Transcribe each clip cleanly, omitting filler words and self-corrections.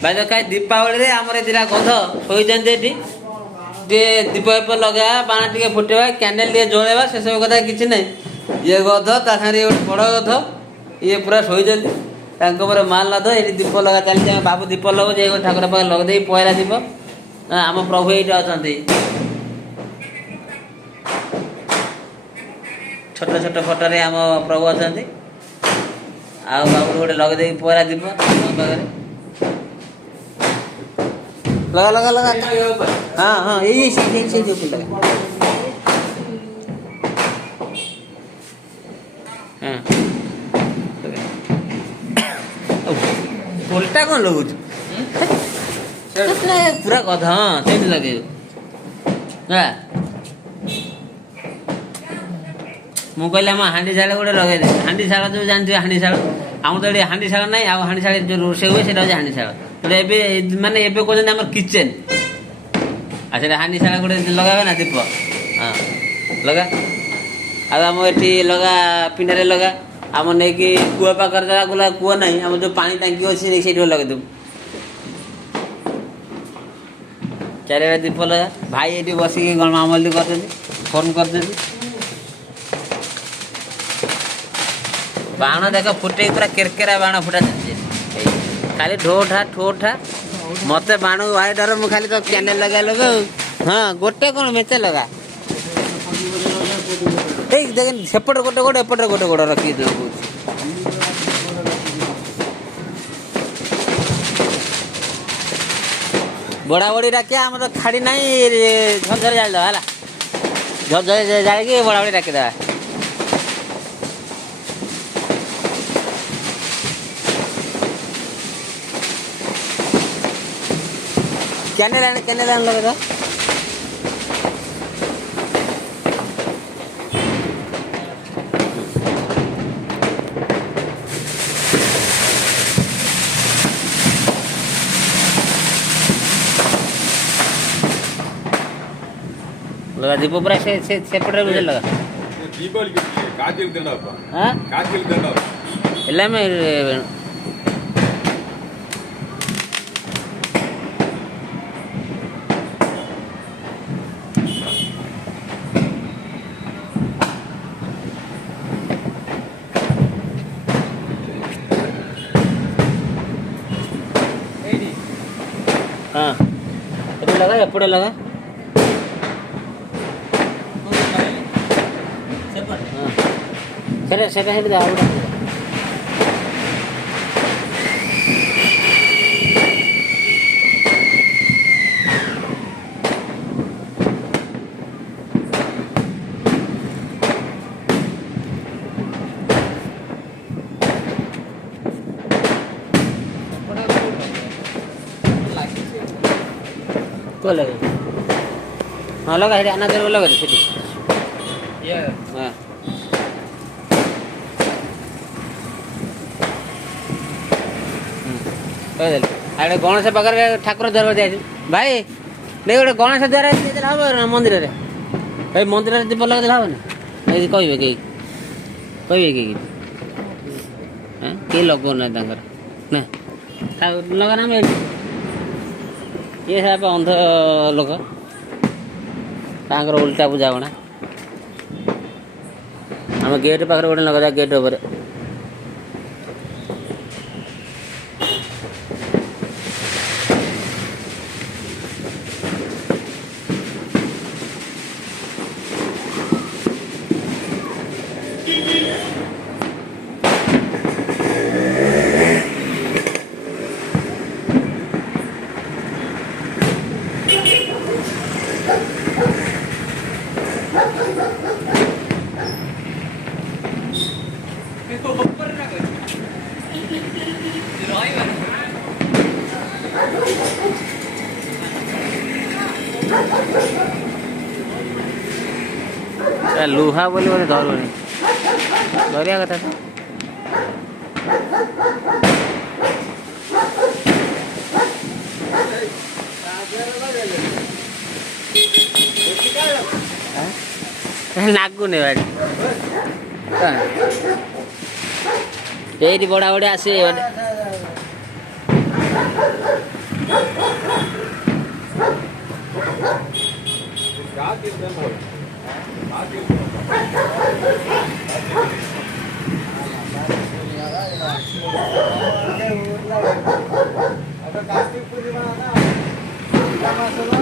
भाई तो कहीं दीपावली रे आमर दिला गध शोई जाते दीप एप लगा बाण टे फुटेवा कैंडेल टे जलेवा से सब कथा किसी ना ये गध ता सारे बड़ गध ये पूरा शोई जाते माल लद ये दीप लगा चलती बाबू दीप लगे जाए ठाकुर पाखे लगे पहला दीप आम प्रभु ये अच्छा छोट छोट फटोरे आम प्रभु अच्छा आ बाबू गोटे लगे पहला दीप पाखे लगा लगा लगा हाँ हाँ यही लगा हाँ उल्टा कौन लगुच पूरा कथा हाँ से लगे ମୁଁ କହିଲି ଆମ ହାଣ୍ଡି ଶାଳ ଗୋଟେ ଲଗେଇ ଦେ ହାଣ୍ଡି ଶାଳ ଯେଉଁ ଜାଣିଥିବେ ହାଣ୍ଡି ଶାଳ ଆମର ତ ଏଠି ହାଣ୍ଡି ଶାଳ ନାହିଁ ଆଉ ହାଣ୍ଡି ଶାଳ ଯେଉଁ ରୋଷେଇ ହୁଏ ସେଇଟା ହେଉଛି ହାଣ୍ଡି ଶାଳ ଗୋଟେ ଏବେ ମାନେ ଏବେ କହୁଛନ୍ତି ଆମର କିଚେନ୍ ଆଉ ସେଇଟା ହାଣ୍ଡି ଶାଳ ଗୋଟେ ଲଗାବେ ନା ଦୀପ ହଁ ଲଗା ଆଉ ଆମ ଏଠି ଲଗା ପିଣ୍ଡାରେ ଲଗା ଆମ ନେଇକି କୂଅ ପାଖରେ ଜାଗା ଗଲା କୂଅ ନାହିଁ ଆମର ଯେଉଁ ପାଣି ଟାଙ୍କି ଅଛି ନେଇକି ସେଇଠି ଲଗେଇଦେବୁ ଚାରିଆଡ଼େ ଦୀପ ଲଗା ଭାଇ ଏଠି ବସିକି ମାମଲି କରିଛନ୍ତି ଫୋନ୍ କରିଛନ୍ତି बाण देख फुटे पूरा केरकेरा बाण फुटा खाली ठोठा ठोठा मत बाण भाई डर मुझे खाली तो कैंडल लगा लगा हाँ गोटे कौन मेचे लगा देख सेपटे गोटे गोटे एपटे गोटे गोटे रखी बड़ा बड़ी डाकिया आम तो खाड़ी ना झरझर जालद है झरझर जाए बड़ा बड़ी डाकिदेवा कैंडल आने लगे लगा दीप पूरा से सेपटे मुझे लगा दीपावली के काजल देना हां काजल देना एला में हाँ ये लगा एपटे लगा हाँ से हेड दे को लगे हाँ लगा है आना देर लगा सीटी हाँ आड़े गणेश पाखे ठाकुर द्वार जाए भाई नहीं गोटे गणेश द्वार हम मंदिर भाई मंदिर दीप लगे हम ना कहे कहे कि लगौना ना लगाना ये है अंध लोक उल्टा बुझावना आम गेट पाखे गोटे लगा गेट उपर लुहा बोली बोले धरुनी धरिया कथा नागुनि भाई ये बड़ा बड़ा आसे आता कार्तिक पूर्णिमा ना त्या मासाला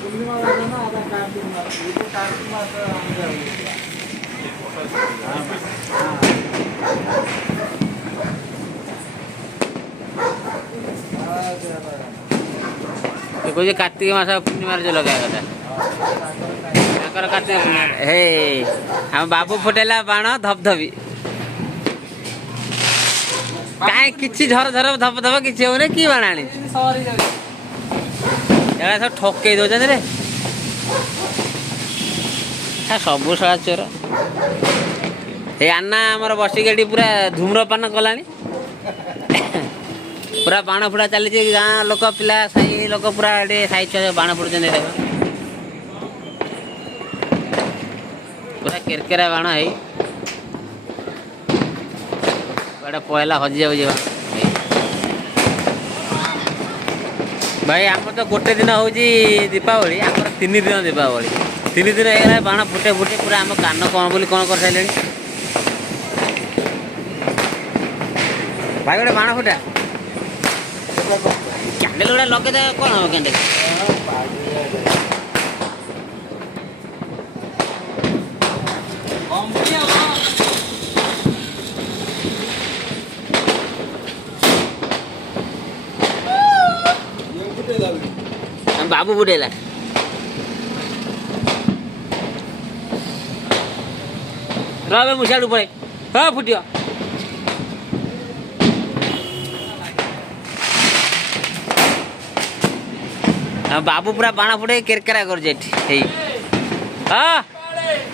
पूर्णिमा झाला ना आता कार्तिक मास इथे कार्तिक मास आमच्या कौन कार्तिक मास पूर्णिमा जो लगा कार्तिक पूर्णिमा हे आम बाबू फुटेला बाण धपधपी कहीं किसी झर झर धप धप किसी हो कि बाण आनी सब ठके दौरान रे सबू साला चोर ए आना आमर बसिक पूरा धूम्रपान कला पूरा बाण फुड़ा चली गाँ लोक पिला साई लोक पूरा साई छुआ बाण फुड़ पूरा केरकेरा बाण है पहला हजि जाऊँ भाई आम तो गोटे दिन हूँ दीपावली आम 3 दिन दीपावली 3 दिन है बाण फुटे फुटे पूरा आम कान कौन बोली कौन कर सारे भाई गोटे बाण फुटा कैंडल गुड़ा लगे कौन हम कैंडल बाबू बुडेला रे मुझे पड़े हाँ फुटियो बाबू पूरा बाण फुटे केरकेरा कर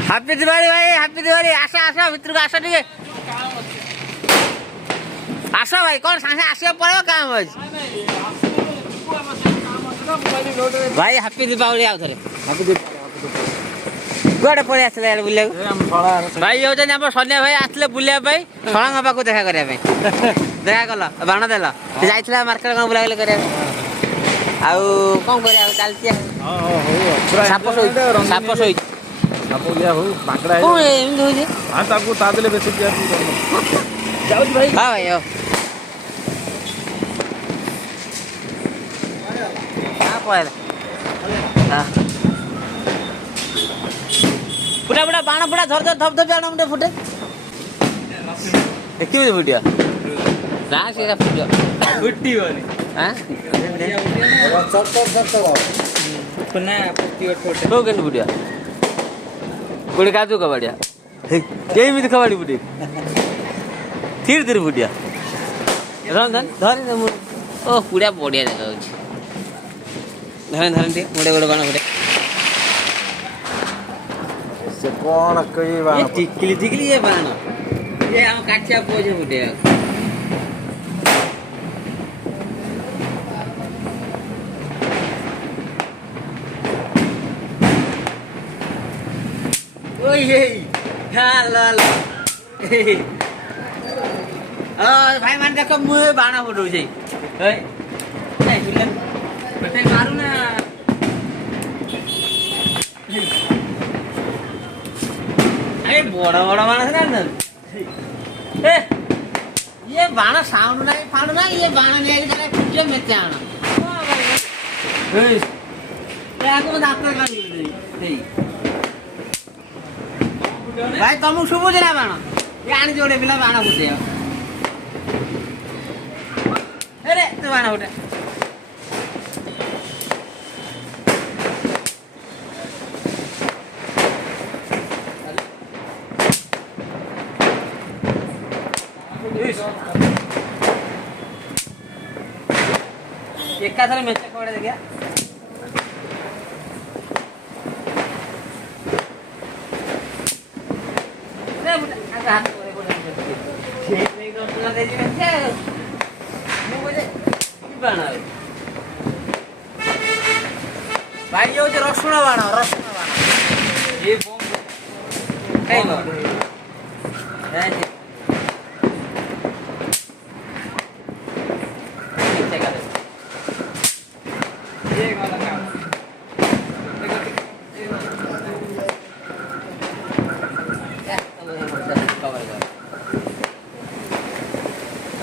हापी दिवाली भाई हापी दिवाली आसा आसा भितर को आसा टे आसा भाई कौन सागे आसा पड़े काम अच्छे भाई हापी दीपावली आउ थे कुआड़े पड़े आसले बुले भाई ये सन्या भाई आसले बुलिया सड़ंग पाक देखा करने देखा कल बाण देल जाइए मार्केट कौन बुलाबुली कर कौन कर चलती साप शोई भाई पूरा पूरा बाण पूरा झर झर धप धप आना मुंडे फुटे देखिए फुटिया ना से फुटिया फुटी वाली हां पुना फुटी फुटे हो गन फुटिया कोड़ी काजू कबाड़िया केई मित कबाड़ी फुटी धीरे धीरे फुटिया रन धर ओ पूरा बढ़िया देखा धरन धरन टे मोड़े गोड़े बाण फुटे से कौन कई बाण ये टिकली ये बाण ये हम काटिया पोजे फुटे ओए हे ला ला भाई मान देखो मु बाण फुटौ छै ए ए सुलन बटे मारू ना अरे बड़ा बड़ा बाण है ना ए ये बाण साउंड नहीं फाड़ ना ये बाण नहीं करे कुछ में आना ए क्या को डॉक्टर का दे भाई तुम शुभ ना बाण ये आनी जोड़े बिना बाण फुटे अरे तू बाण फुटे एकाथरे मेचा कबाड़े देखिया हाथ भाई ये रसुण बाण ये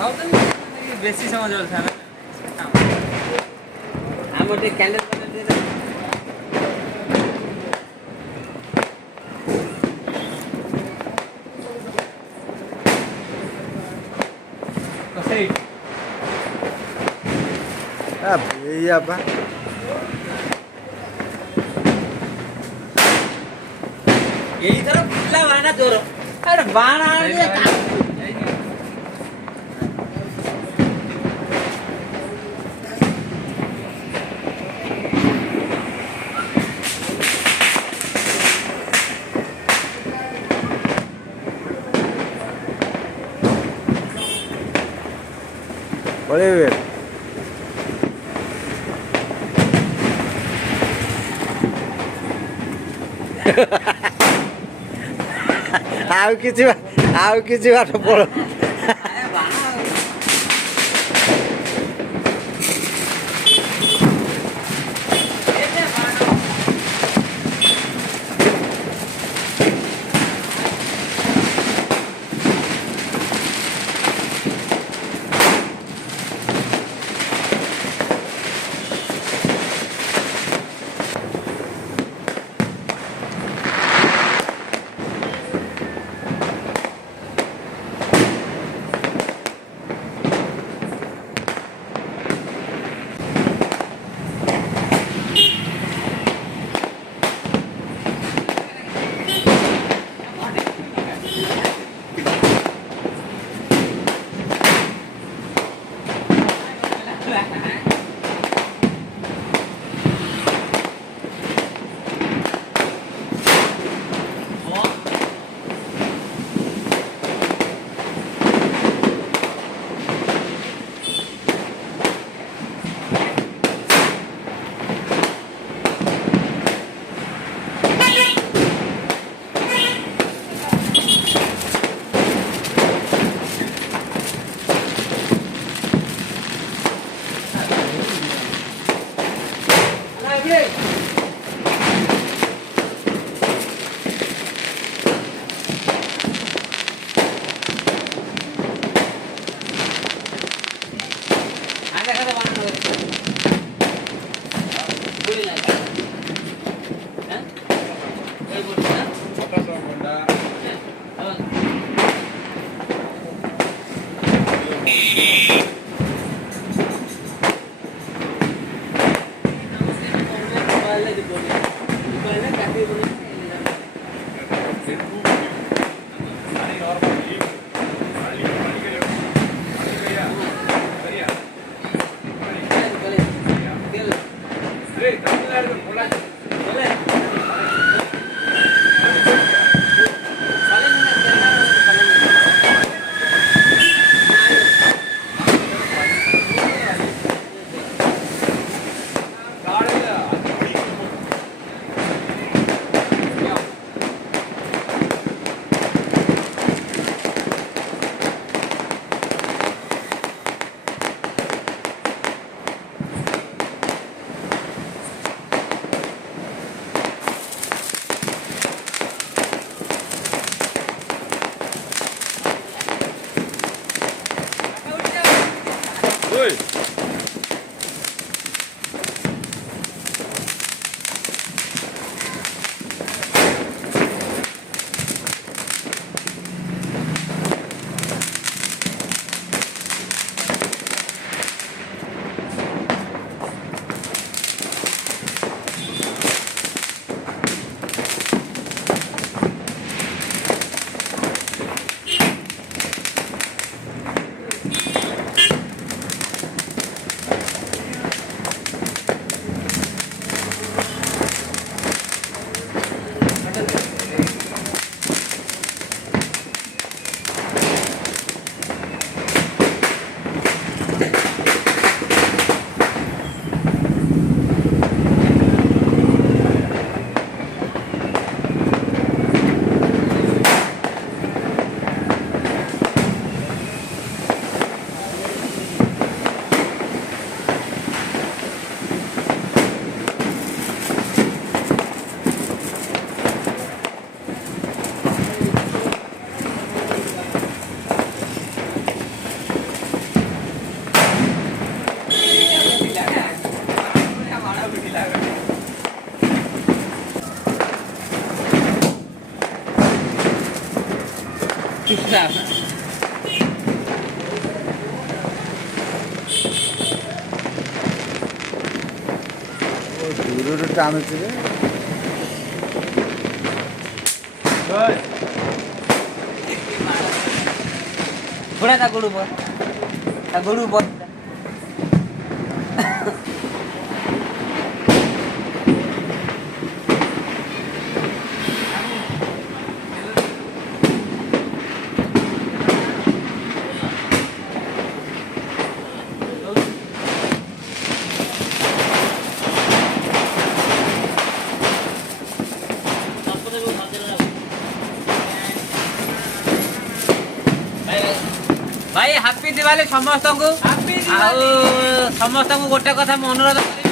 ବେଶୀ ସମୟ ଜଳୁଥିଲା ନା ଆମର ଟିକେ କ୍ୟାଣ୍ଡେଲ ଦେଇଦେବେ। ଏଇଆ ବା ଏଇଥର ପିଲା ବାହାନା ଜୋର ଆରେ ବାହାନା ପଳେଇବେ ଆଉ କିଛି ବାଟ ପଳ ଦୂରରୁ ଟାଣୁଛି ରେ ଘୋଡ଼ା ତା ଗୋଡ଼ ବସ ତା ଗୋଡ଼ ବସ भाई हापी दिवाली समस्त को समस्त को गोटे कथा मैं अनुरोध करी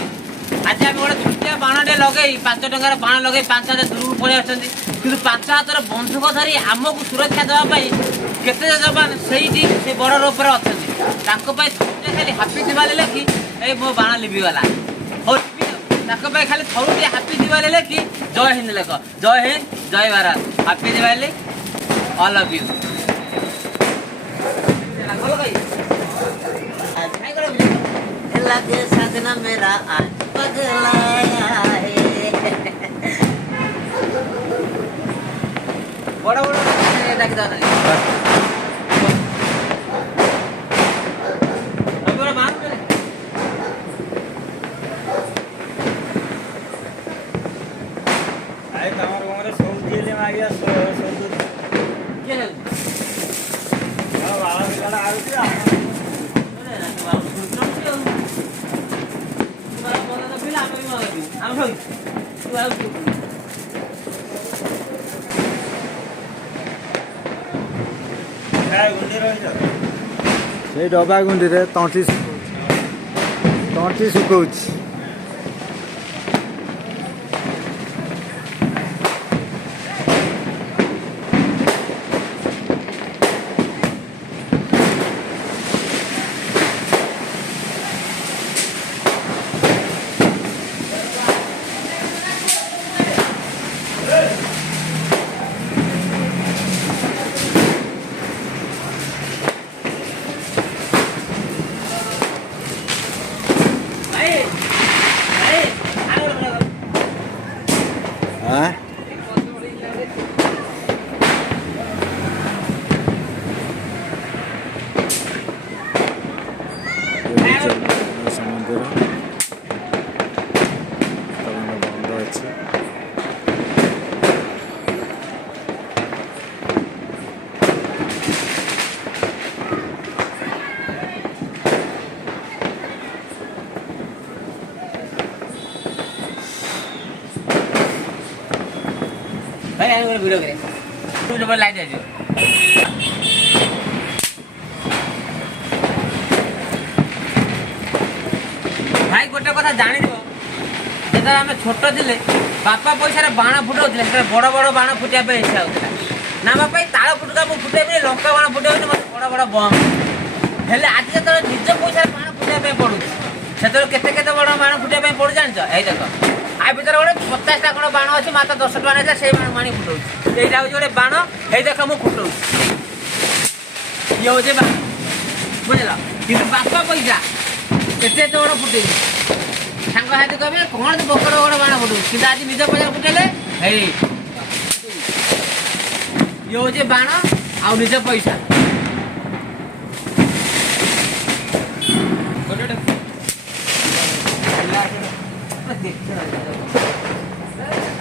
आज आम गोटे छुटिया बाणटे लगे 5 टंकार बाण लगे 5 हाथ दूर पड़े आछंती किंतु 5 हाथर बंधुक धरी आमको सुरक्षा देवा केते जवान से बड़ रूपर अच्छा खाली हापी दिवाली लेखि ए मो बाण लिभिगला हो खाली थोड़े हापी दिवाली लेखि जय हिंद लेख जय हिंद जय Bharat happy Diwali all of you लगे सजना मेरा आज पगलाया है बड़ा बड़ा डाक दो ना बड़ा बात करे आए तमर गमरे सौदी ले मागिया सौदी के ले बाळा बिलाडा आउची से डबा गुंडी रे तंटी सुखौछ हाँ समुद्र बंद अच्छे भाई आने वाला वीडियो करे तू जब लाइट आ जाओ भाई गोटे कथा जानी दियो जेतरा हम छोट थिले बापा पैसा बाण फुटाउथिले से बड़ बड़ बाण फुटिया पे इच्छा होता ना बापा ताल फुटका मु फुटे पे लंका बाण फुटे मते बड़ बड़ बम हेले आज जेतरा निज पैसा बाण फुटिया पे पडु सेतरा केते केते बड़ बाण फुटिया पे पडु जानछ एई देखो आ भीतर गोटे 50टा खंड बाण अच्छे मात्र 10 टका ना से बाण मानी फुटाऊ यहीटा हूँ गोटे बाण ये देख मु फुटाऊ ये हूँ बाण बुझल कि बापा पैसा केते बड़ फुटे सांग हाथी कहे कौन तो बकड़ बड़ बाण फुटाऊ कि आज निज पैसा फुटेले ये हूँ बाण आ निज पैसा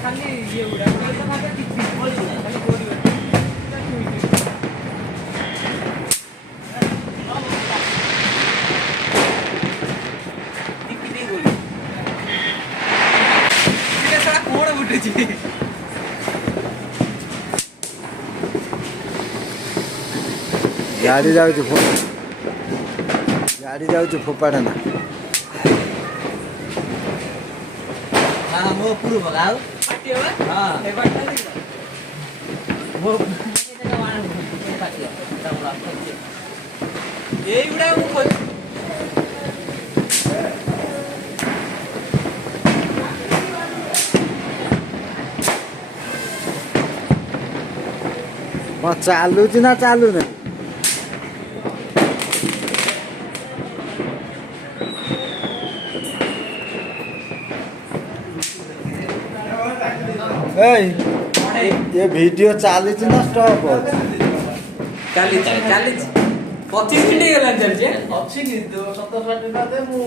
खाली ये उड़ा गाड़ी जाऊँ फोपाड़ा ना हाँ मो पूर्व बगाओ पार्टी हो हाँ ए पार्टी मो पार्टी ये उड़ा मु खोज କ'ଣ ଚାଲୁଛି ନା ଚାଲୁନି? ଏଇ ଏ ଭିଡ଼ିଓ ଚାଲିଛି ନା ଷ୍ଟପ୍ ଅଛି? ଚାଲିଛି 25 ମିନିଟ୍ ହେଇଗଲାଣି ଚାଲିଛି। ଅଛି କି 17 ମିନିଟ୍ ମୁଁ